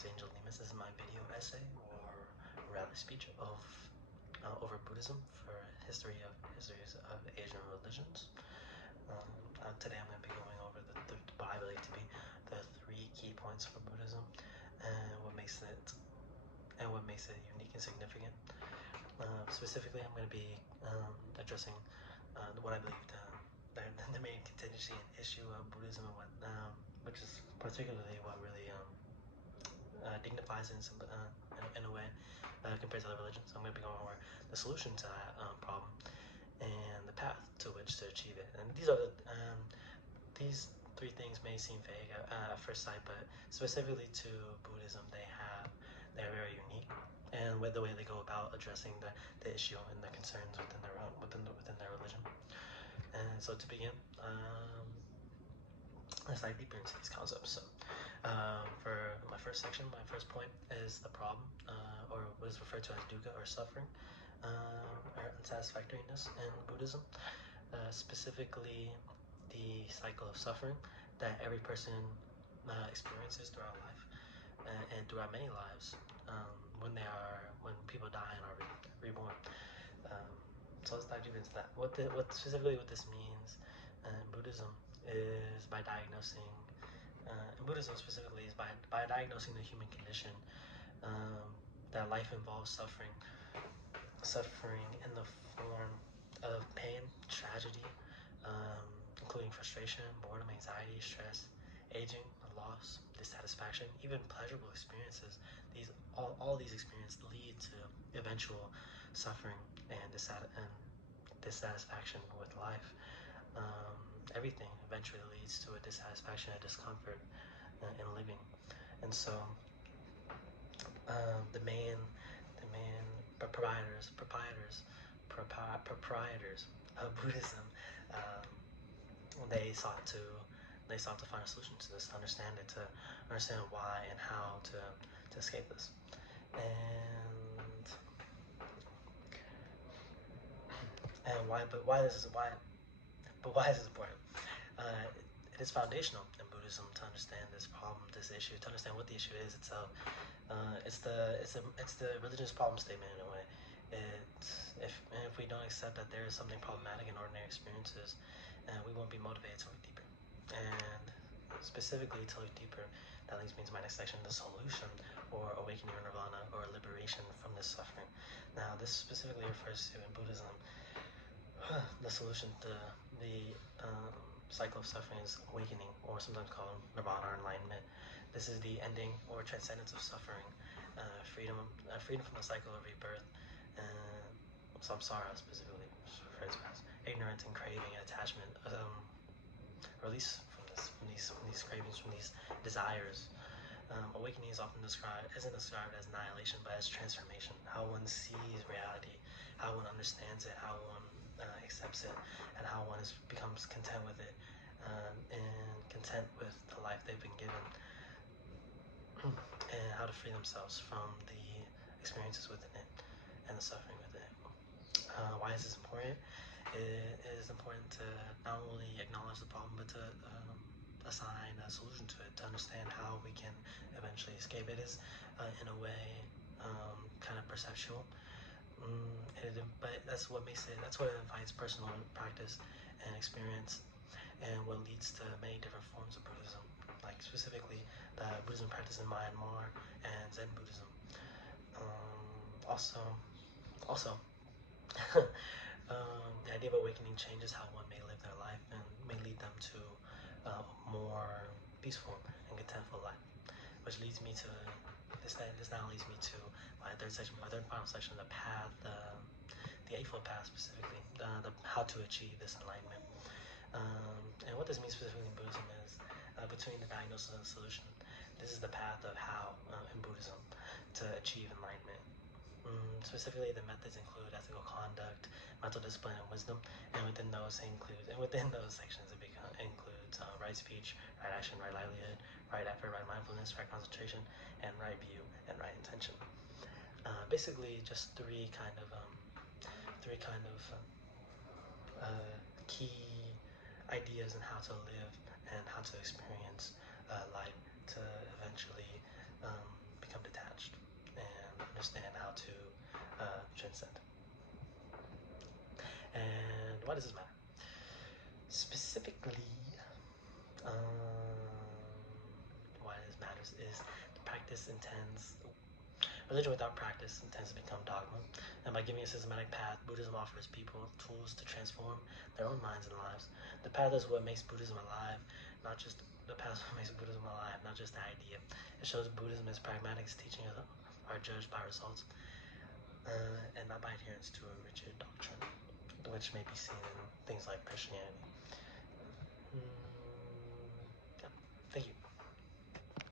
is Angel Lemus. This is my video essay or rather speech of over Buddhism for histories of Asian religions. Today I'm going to be going over what I believe to be the 3 key points for Buddhism and what makes it unique and significant. Specifically, I'm going to be addressing what I believe the main contingency and issue of Buddhism, and which is particularly what really dignifies it in a way compared to other religions. I'm going to be going over the solution to that problem and the path to which to achieve it. And these 3 things may seem vague at first sight, but specifically to Buddhism, they're very unique, and with the way they go about addressing the issue and the concerns within their religion. And so to begin, let's dive deeper into these concepts. So for my first section, my first point is the problem, or what is referred to as dukkha, or suffering, or unsatisfactoriness in Buddhism. Specifically, the cycle of suffering that every person experiences throughout life and throughout many lives when people die and are reborn. So let's dive deep into that. What this means in Buddhism is by diagnosing. In Buddhism specifically is by diagnosing the human condition, that life involves suffering in the form of pain, tragedy, including frustration, boredom, anxiety, stress, aging, loss, dissatisfaction, even pleasurable experiences. All these experiences lead to eventual suffering and dissatisfaction with life. Everything eventually leads to a dissatisfaction and discomfort in living. And so the main proprietors of Buddhism, they sought to find a solution to this, to understand why and how to escape this. And why is this important? It is foundational in Buddhism to understand this problem, this issue, to understand what the issue is itself. It's the religious problem statement in a way. If we don't accept that there is something problematic in ordinary experiences, we won't be motivated to look deeper. And specifically to look deeper, that leads me to my next section, the solution, or awakening or nirvana, or liberation from this suffering. Now, this specifically refers to, in Buddhism, the solution to the cycle of suffering is awakening, or sometimes called nirvana, or enlightenment. This is the ending or transcendence of suffering, freedom from the cycle of rebirth, samsara specifically referred to as ignorance and craving and attachment, release from these cravings, from these desires. Awakening isn't described as annihilation, but as transformation. How one sees reality, how one understands it, how one accepts it, and how one becomes content with it, and content with the life they've been given, and how to free themselves from the experiences within it and the suffering within it. Why is this important? It is important to not only acknowledge the problem, but to assign a solution to it, to understand how we can eventually escape. It is, in a way, kind of perceptual, but that's what invites personal practice and experience, and what leads to many different forms of Buddhism, like specifically the Buddhism practice in Myanmar and Zen Buddhism. Also, the idea of awakening changes how one may live their life and may lead them to a more peaceful and contentful life, which leads me to this now leads me to my third and final section, the path, the Eightfold Path, specifically, the how to achieve this enlightenment. And what this means specifically in Buddhism is, between the diagnosis and the solution, this is the path of how in Buddhism to achieve enlightenment. Specifically, the methods include ethical conduct, mental discipline, and wisdom, and within those sections it includes right speech, right action, right livelihood, right effort, right mindfulness, right concentration, and right view and right intention. Basically, just three kind of key ideas on how to live and how to experience life, to eventually understand how to transcend. And why does this matter? Specifically, why this matters is the practice intends. Religion without practice intends to become dogma, and by giving a systematic path, Buddhism offers people tools to transform their own minds and lives. The path is what makes Buddhism alive, not just the path is what makes Buddhism alive, not just the idea. It shows Buddhism is pragmatic, its teachings are judged by results, and not by adherence to a rigid doctrine, which may be seen in things like Christianity.